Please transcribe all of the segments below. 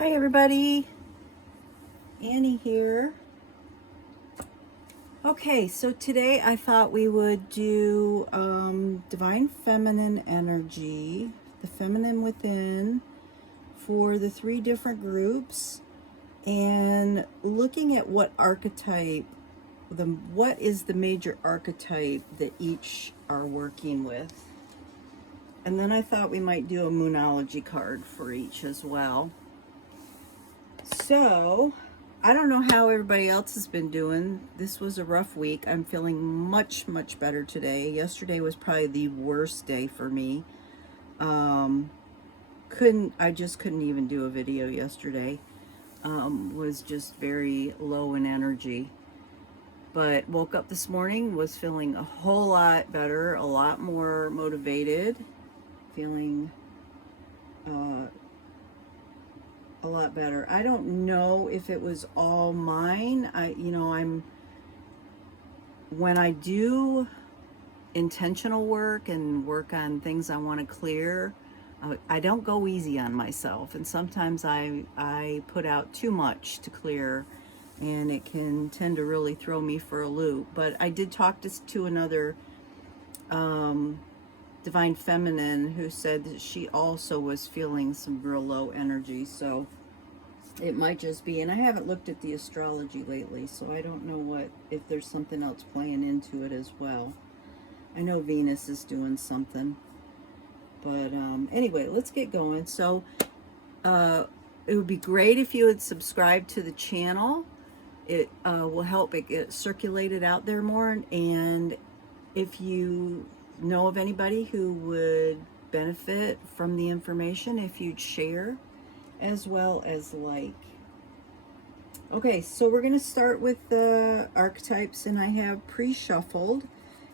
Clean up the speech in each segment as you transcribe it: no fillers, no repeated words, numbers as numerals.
Hi everybody, Annie here. Okay, so today I thought we would do Divine Feminine Energy, the feminine within, for the 3 different groups, and looking at what archetype, what is the major archetype that each are working with. And then I thought we might do a moonology card for each as well. So, I don't know how everybody else has been doing. This was a rough week. I'm feeling much, much better today. Yesterday was probably the worst day for me. I just couldn't even do a video yesterday. Was just very low in energy. But woke up this morning, was feeling a whole lot better, a lot more motivated, feeling a lot better. I don't know if it was all mine. When I do intentional work and work on things I want to clear, I don't go easy on myself, and sometimes I put out too much to clear, and it can tend to really throw me for a loop. But I did talk to another Divine Feminine who said that she also was feeling some real low energy, so it might just be, and I haven't looked at the astrology lately, so I don't know if there's something else playing into it as well. I know Venus is doing something, but anyway, let's get going. So it would be great if you would subscribe to the channel. It will help it get circulated out there more, and if you know of anybody who would benefit from the information, if you'd share as well as like. Okay, so we're going to start with the archetypes, and I have pre-shuffled,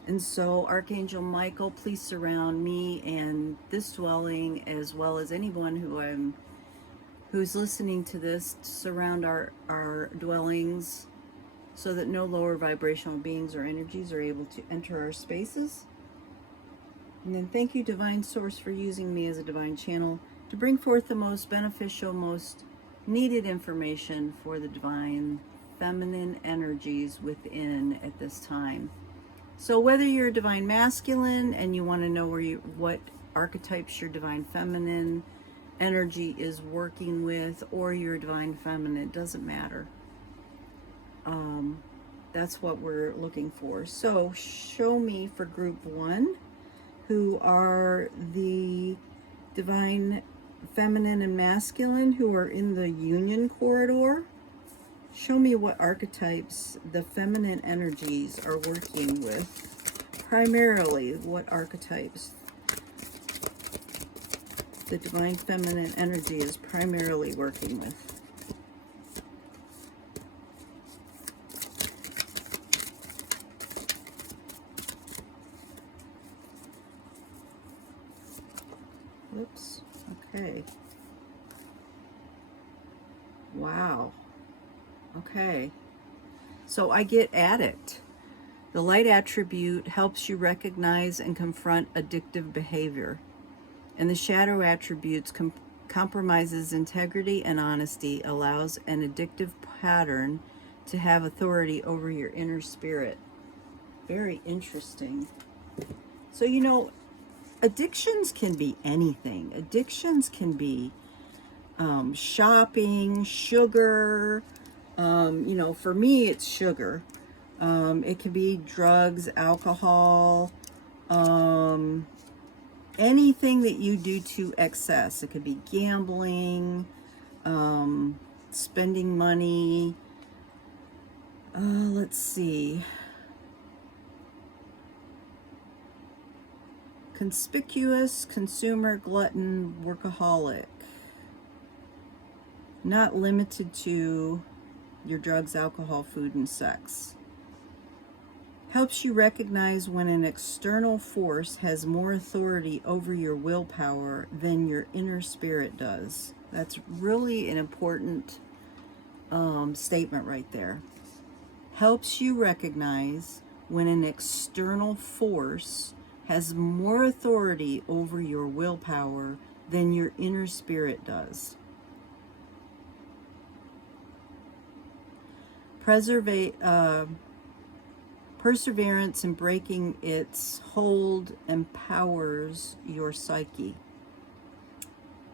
and so Archangel Michael, please surround me and this dwelling, as well as anyone who's listening to this, to surround our dwellings so that no lower vibrational beings or energies are able to enter our spaces. And then thank you, Divine Source, for using me as a divine channel to bring forth the most beneficial, most needed information for the divine feminine energies within at this time. So whether you're a divine masculine and you want to know what archetypes your divine feminine energy is working with, or your divine feminine, it doesn't matter. That's what we're looking for. So show me for group 1, who are the divine feminine and masculine, who are in the union corridor. Show me what archetypes the feminine energies are working with. Primarily, what archetypes the divine feminine energy is primarily working with. Oops. Okay. Wow. Okay. So I get addict. The light attribute helps you recognize and confront addictive behavior. And the shadow attributes compromises integrity and honesty, allows an addictive pattern to have authority over your inner spirit. Very interesting. So, addictions can be anything. Addictions can be shopping, sugar. For me, it's sugar. It could be drugs, alcohol, anything that you do to excess. It could be gambling, spending money. Let's see. Conspicuous, consumer, glutton, workaholic. Not limited to your drugs, alcohol, food, and sex. Helps you recognize when an external force has more authority over your willpower than your inner spirit does. That's really an important statement right there. Helps you recognize when an external force has more authority over your willpower than your inner spirit does. Perseverance in breaking its hold empowers your psyche.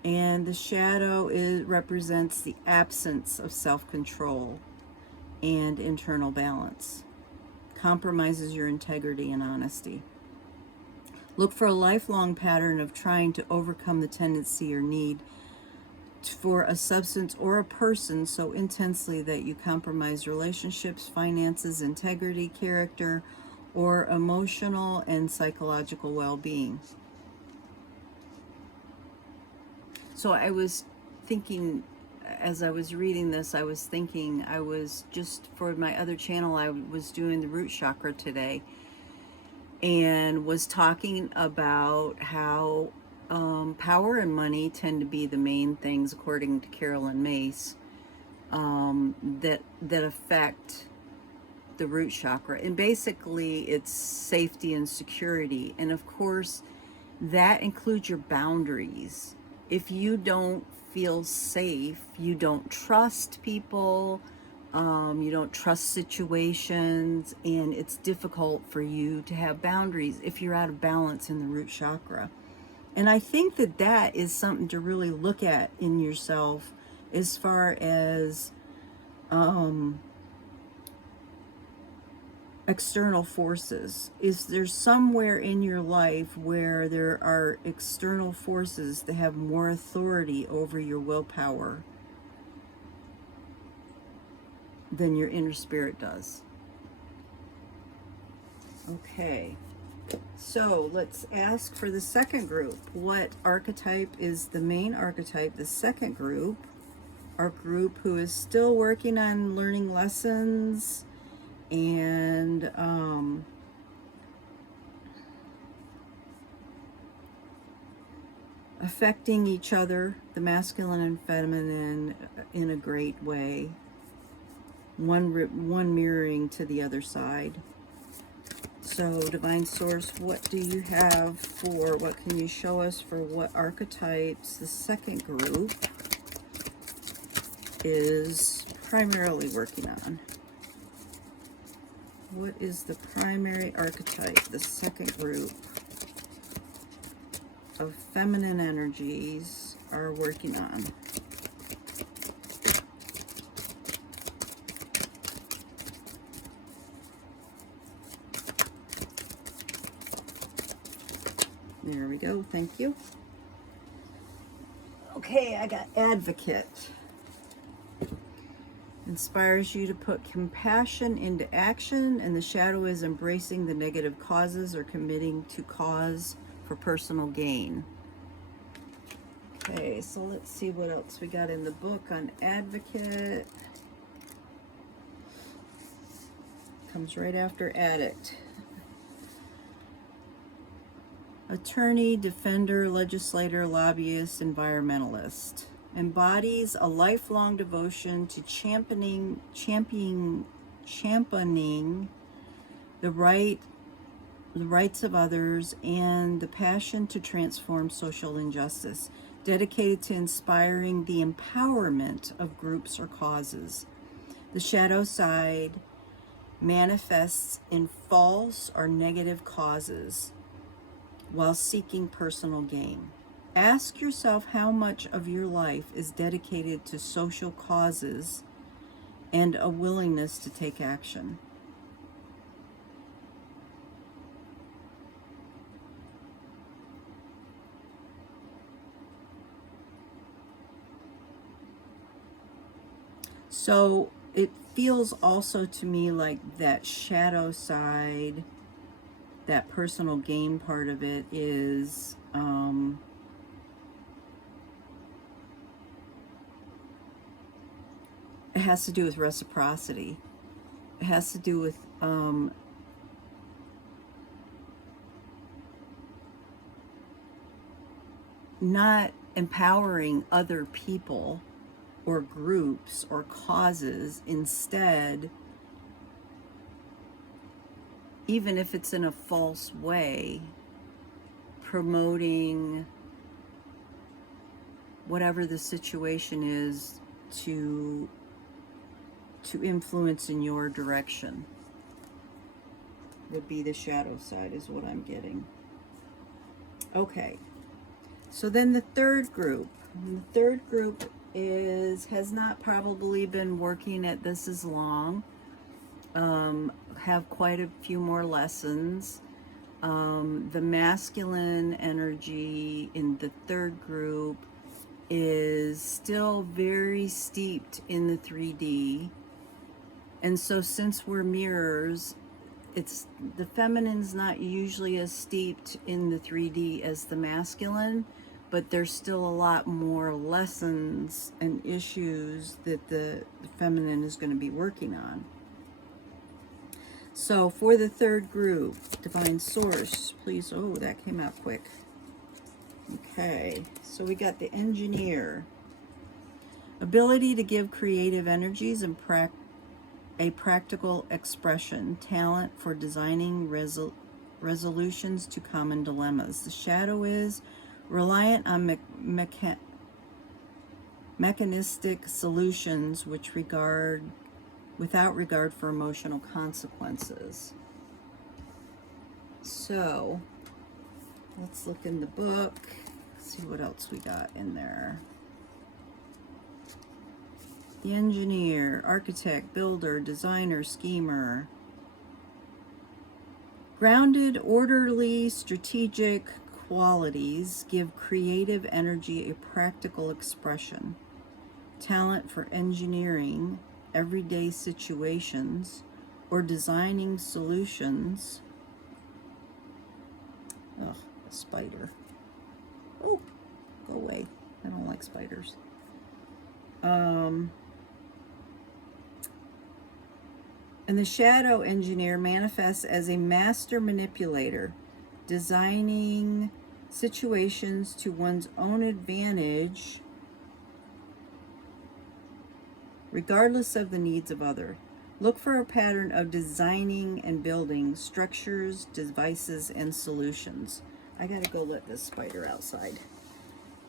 And the shadow represents the absence of self-control and internal balance. Compromises your integrity and honesty. Look for a lifelong pattern of trying to overcome the tendency or need for a substance or a person so intensely that you compromise relationships, finances, integrity, character, or emotional and psychological well-being. So I was thinking, as I was reading this, I was just, for my other channel, I was doing the root chakra today, and was talking about how power and money tend to be the main things, according to Carolyn Mace, that affect the root chakra. And basically it's safety and security. And of course that includes your boundaries. If you don't feel safe, you don't trust people, you don't trust situations, and it's difficult for you to have boundaries if you're out of balance in the root chakra. And I think that is something to really look at in yourself, as far as external forces. Is there somewhere in your life where there are external forces that have more authority over your willpower than your inner spirit does? Okay. So let's ask for the second group. What archetype is the main archetype? The second group, our group who is still working on learning lessons and affecting each other, the masculine and feminine, in a great way. One mirroring to the other side. So, Divine Source, what do you have for, what can you show us for what archetypes the second group is primarily working on? What is the primary archetype the second group of feminine energies are working on? There we go. Thank you. Okay, I got Advocate. Inspires you to put compassion into action, and the shadow is embracing the negative causes or committing to cause for personal gain. Okay, so let's see what else we got in the book on Advocate. Comes right after Addict. Attorney, defender, legislator, lobbyist, environmentalist. Embodies a lifelong devotion to championing the rights of others and the passion to transform social injustice. Dedicated to inspiring the empowerment of groups or causes. The shadow side manifests in false or negative causes while seeking personal gain. Ask yourself how much of your life is dedicated to social causes and a willingness to take action. So it feels also to me like that shadow side, that personal gain part of it is it has to do with reciprocity. It has to do with not empowering other people or groups or causes. Instead, even if it's in a false way, promoting whatever the situation is to to influence in your direction. Would be the shadow side, is what I'm getting. Okay, so then the third group. And the third group has not probably been working at this as long. Have quite a few more lessons. The masculine energy in the third group is still very steeped in the 3D. And so since we're mirrors, the feminine's not usually as steeped in the 3D as the masculine, but there's still a lot more lessons and issues that the feminine is going to be working on. So for the third group, Divine Source, please. Oh, that came out quick. Okay, so we got the Engineer. Ability to give creative energies and a practical expression, talent for designing resolutions to common dilemmas. The Shadow is reliant on mechanistic solutions without regard for emotional consequences. So let's look in the book, see what else we got in there. The Engineer, architect, builder, designer, schemer. Grounded, orderly, strategic qualities give creative energy a practical expression. Talent for engineering everyday situations or designing solutions. Ugh, a spider. Oh, go away. I don't like spiders. And the Shadow Engineer manifests as a master manipulator, designing situations to one's own advantage, regardless of the needs of others. Look for a pattern of designing and building structures, devices, and solutions. I gotta go let this spider outside.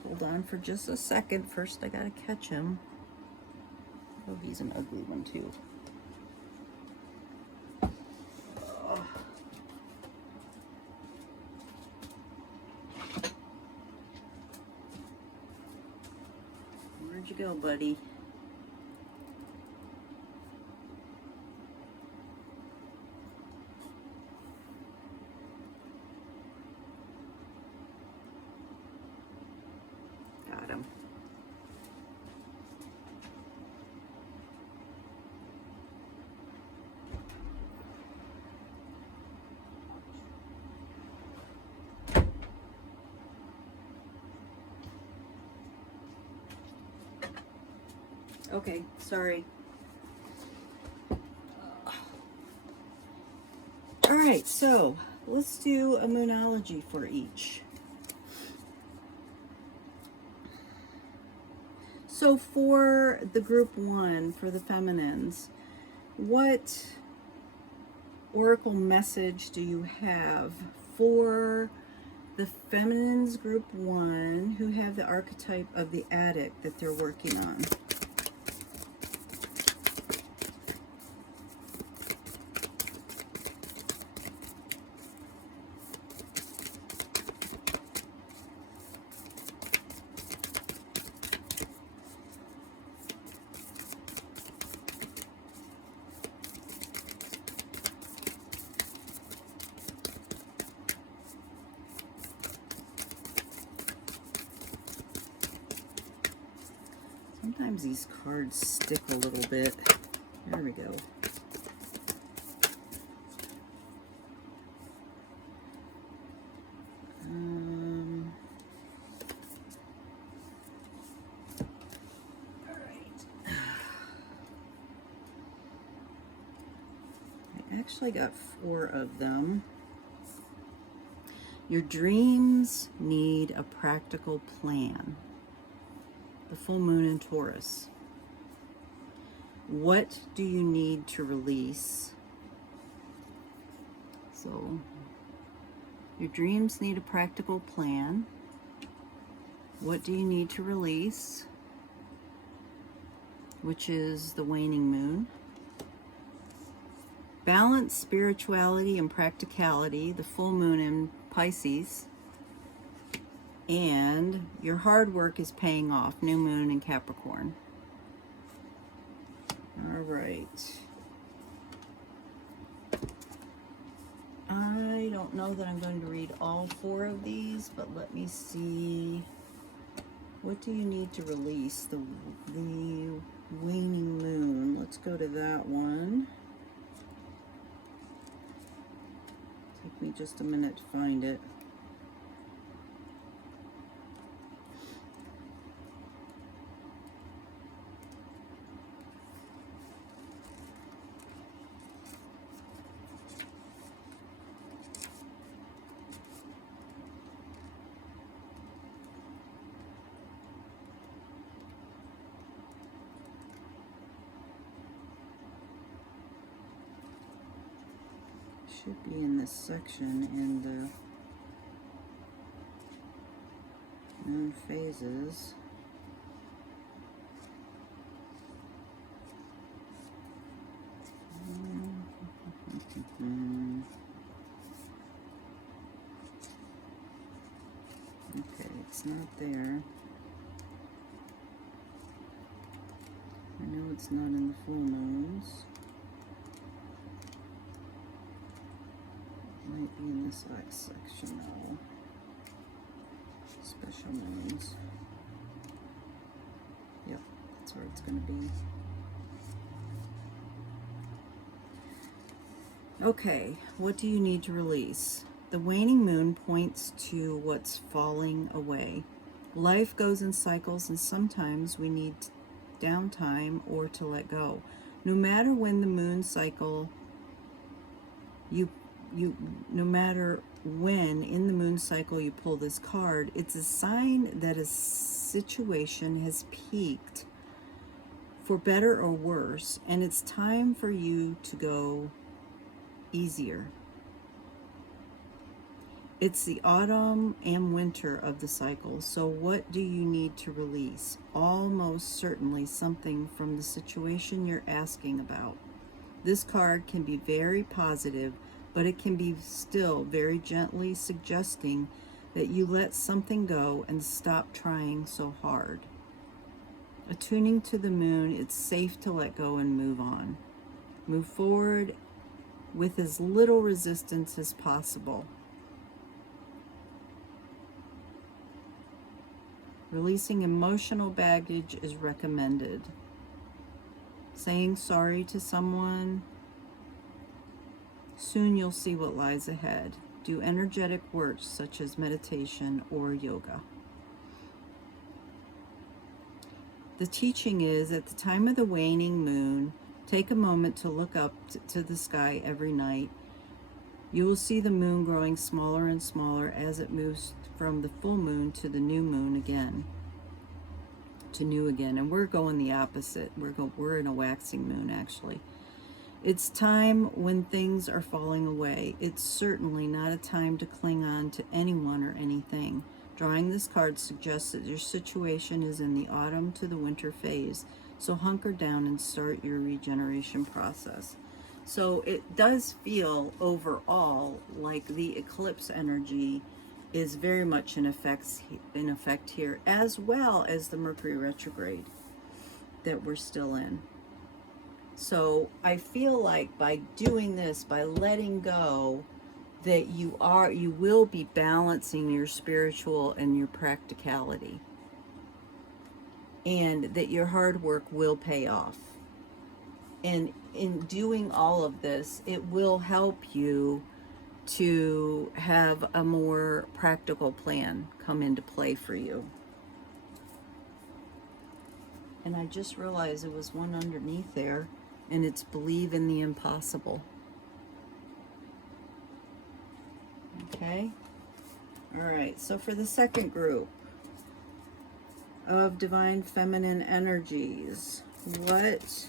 Hold on for just a second. First, I gotta catch him. Oh, he's an ugly one too. Where'd you go, buddy? Got him. Okay, sorry. All right, so let's do a moonology for each. So for the group 1, for the feminines, what oracle message do you have for the feminines group 1 who have the archetype of the addict that they're working on? Sometimes these cards stick a little bit. There we go. All right. I actually got 4 of them. Your dreams need a practical plan. The full moon in Taurus. What do you need to release? So, your dreams need a practical plan. What do you need to release? Which is the waning moon. balance, spirituality, and practicality, the full moon in Pisces, and your hard work is paying off, new moon in Capricorn. All right. I don't know that I'm going to read all 4 of these, but let me see. What do you need to release? The waning moon. Let's go to that one. Take me just a minute to find it. Should be in this section in the moon phases. Okay, it's not there. I know it's not in the full moons. Might be in this X section though. Special moons. Yep, that's where it's going to be. Okay, what do you need to release? The waning moon points to what's falling away. Life goes in cycles, and sometimes we need downtime or to let go. No matter when the moon cycle, no matter when in the moon cycle you pull this card, it's a sign that a situation has peaked for better or worse, and it's time for you to go easier. It's the autumn and winter of the cycle, so what do you need to release? Almost certainly something from the situation you're asking about. This card can be very positive, but it can be still very gently suggesting that you let something go and stop trying so hard. Attuning to the moon, it's safe to let go and move on. Move forward with as little resistance as possible. Releasing emotional baggage is recommended. Saying sorry to someone. Soon you'll see what lies ahead. Do energetic work such as meditation or yoga. The teaching is, at the time of the waning moon, take a moment to look up to the sky every night. You will see the moon growing smaller and smaller as it moves from the full moon to the new moon again, to new again. And we're going the opposite. We're in a waxing moon, actually. It's time when things are falling away. It's certainly not a time to cling on to anyone or anything. Drawing this card suggests that your situation is in the autumn to the winter phase, so hunker down and start your regeneration process. So it does feel overall like the eclipse energy is very much in effect here, as well as the Mercury retrograde that we're still in. So I feel like by doing this, by letting go, that you will be balancing your spiritual and your practicality, and that your hard work will pay off. And in doing all of this, it will help you to have a more practical plan come into play for you. And I just realized there was one underneath there, and it's believe in the impossible. Okay? All right, so for the second group of divine feminine energies, what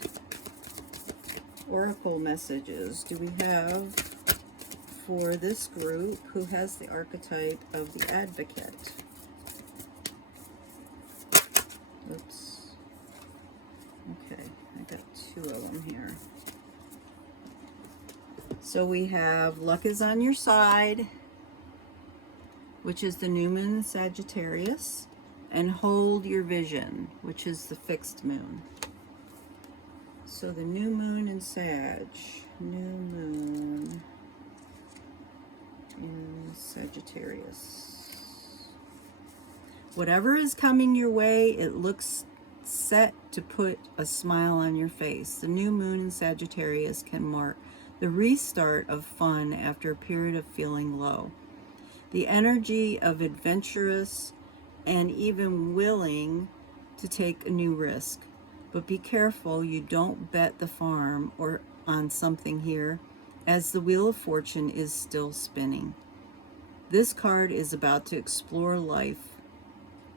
oracle messages do we have for this group who has the archetype of the advocate? Oops. Okay, I got two of them here. So we have luck is on your side, which is the new moon in Sagittarius, and hold your vision, which is the fixed moon. So the new moon in Sag, new moon in Sagittarius. Whatever is coming your way, it looks set to put a smile on your face. The new moon in Sagittarius can mark the restart of fun after a period of feeling low. The energy of adventurous and even willing to take a new risk. But be careful you don't bet the farm or on something here, as the Wheel of Fortune is still spinning. This card is about to explore life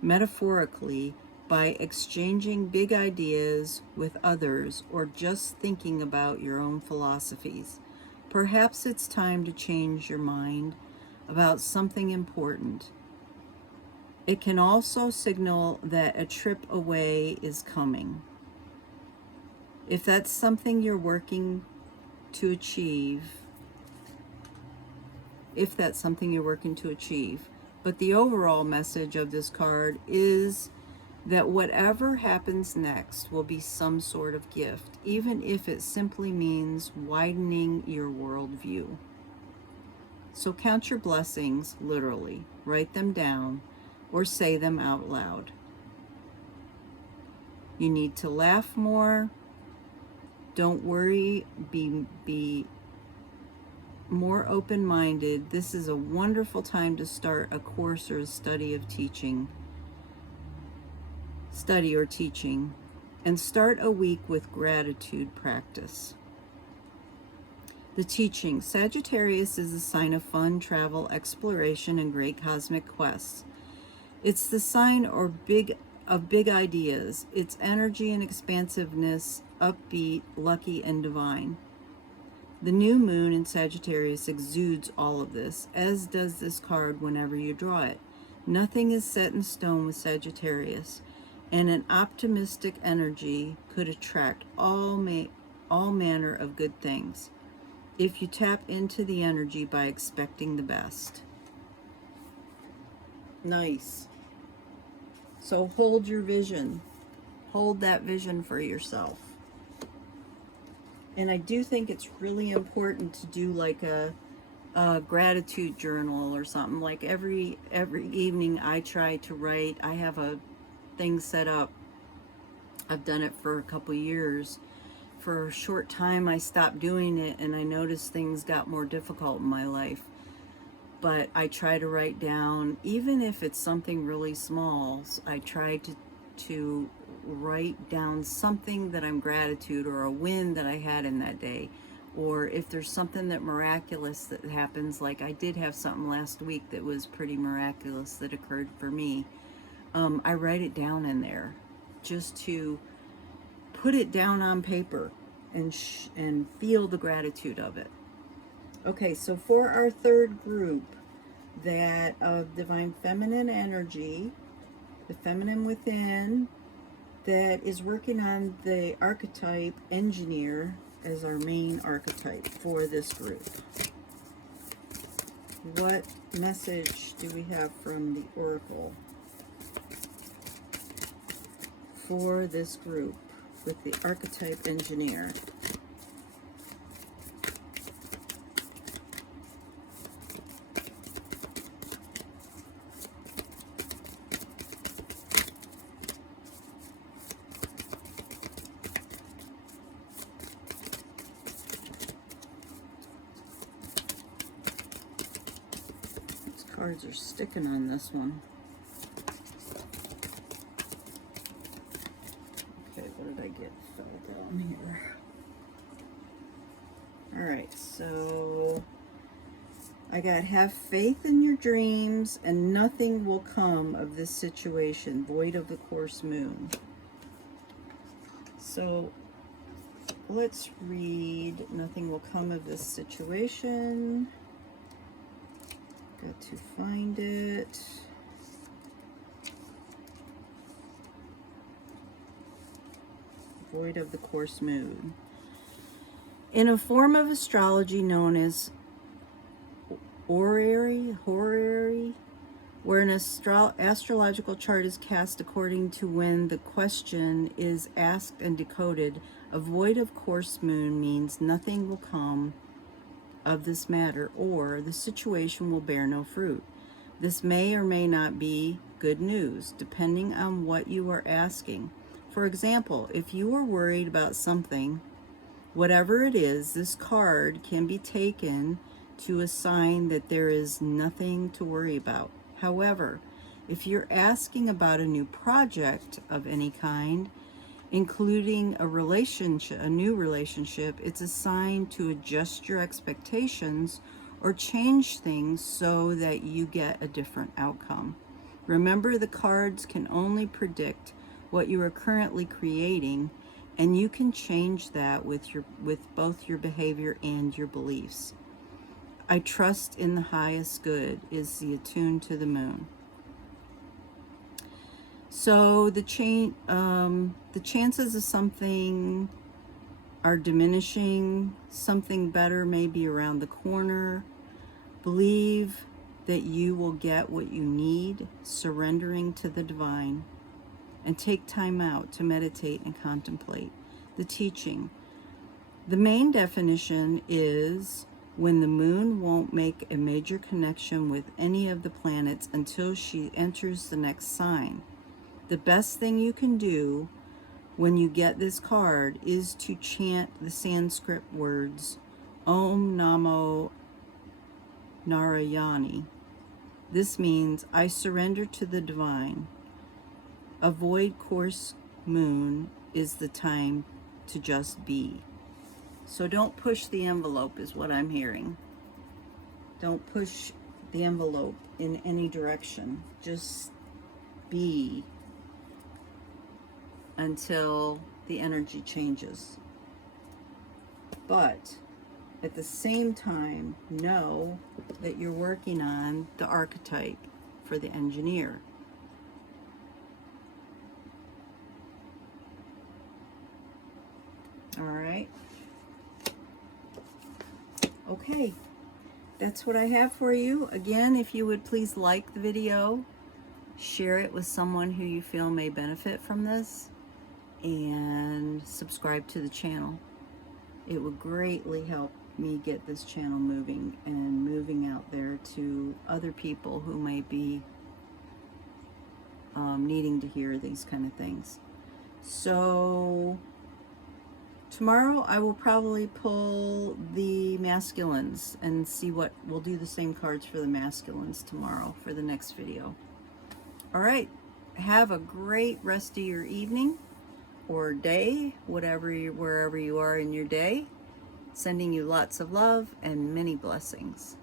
metaphorically by exchanging big ideas with others or just thinking about your own philosophies. Perhaps it's time to change your mind about something important. It can also signal that a trip away is coming. If that's something you're working to achieve, but the overall message of this card is that whatever happens next will be some sort of gift, even if it simply means widening your worldview. So count your blessings, literally. Write them down or say them out loud. You need to laugh more. Don't worry. Be more open-minded. This is a wonderful time to start a course or a study or teaching, and start a week with gratitude practice. The teaching. Sagittarius is a sign of fun, travel, exploration, and great cosmic quests. It's the sign of big ideas. Its energy and expansiveness, upbeat, lucky, and divine. The new moon in Sagittarius exudes all of this, as does this card whenever you draw it. Nothing is set in stone with Sagittarius, and an optimistic energy could attract all manner of good things if you tap into the energy by expecting the best. Nice. So hold your vision. Hold that vision for yourself. And I do think it's really important to do like a gratitude journal or something. Like every evening I try to write. I have a thing set up. I've done it for a couple years. For a short time I stopped doing it and I noticed things got more difficult in my life. But I try to write down, even if it's something really small, I try to write down something that I'm gratitude or a win that I had in that day. Or if there's something that miraculous that happens, like I did have something last week that was pretty miraculous that occurred for me. I write it down in there just to put it down on paper and feel the gratitude of it. Okay, so for our third group, that of divine feminine energy, the feminine within, that is working on the archetype engineer as our main archetype for this group. What message do we have from the Oracle for this group with the archetype engineer? Cards are sticking on this one. Okay, what did I get? Fell down here. Alright, so I got have faith in your dreams and nothing will come of this situation, void of the course moon. So let's read nothing will come of this situation. Got to find it. Void of the course moon. In a form of astrology known as horary, where an astrological chart is cast according to when the question is asked and decoded, a void of course moon means nothing will come of this matter, or the situation will bear no fruit. This may or may not be good news, depending on what you are asking. For example, if you are worried about something, whatever it is, this card can be taken to a sign that there is nothing to worry about. However, if you're asking about a new project of any kind, including a relationship, a new relationship, it's a sign to adjust your expectations or change things so that you get a different outcome. Remember, the cards can only predict what you are currently creating, and you can change that with both your behavior and your beliefs. I trust in the highest good is the attuned to the moon. So the chances of something are diminishing. Something better may be around the corner. Believe that you will get what you need, surrendering to the divine, and take time out to meditate and contemplate the teaching. The main definition is when the moon won't make a major connection with any of the planets until she enters the next sign. The best thing you can do when you get this card is to chant the Sanskrit words Om Namo Narayani. This means I surrender to the divine. A void course moon is the time to just be. So don't push the envelope is what I'm hearing. Don't push the envelope in any direction. Just be until the energy changes. But at the same time, know that you're working on the archetype for the engineer. All right. Okay. That's what I have for you. Again, if you would please like the video, share it with someone who you feel may benefit from this, and subscribe to the channel. It would greatly help me get this channel moving and moving out there to other people who may be needing to hear these kind of things. So tomorrow I will probably pull the masculines and see what, we'll do the same cards for the masculines tomorrow for the next video. All right, have a great rest of your evening or day, wherever you are in your day. Sending you lots of love and many blessings.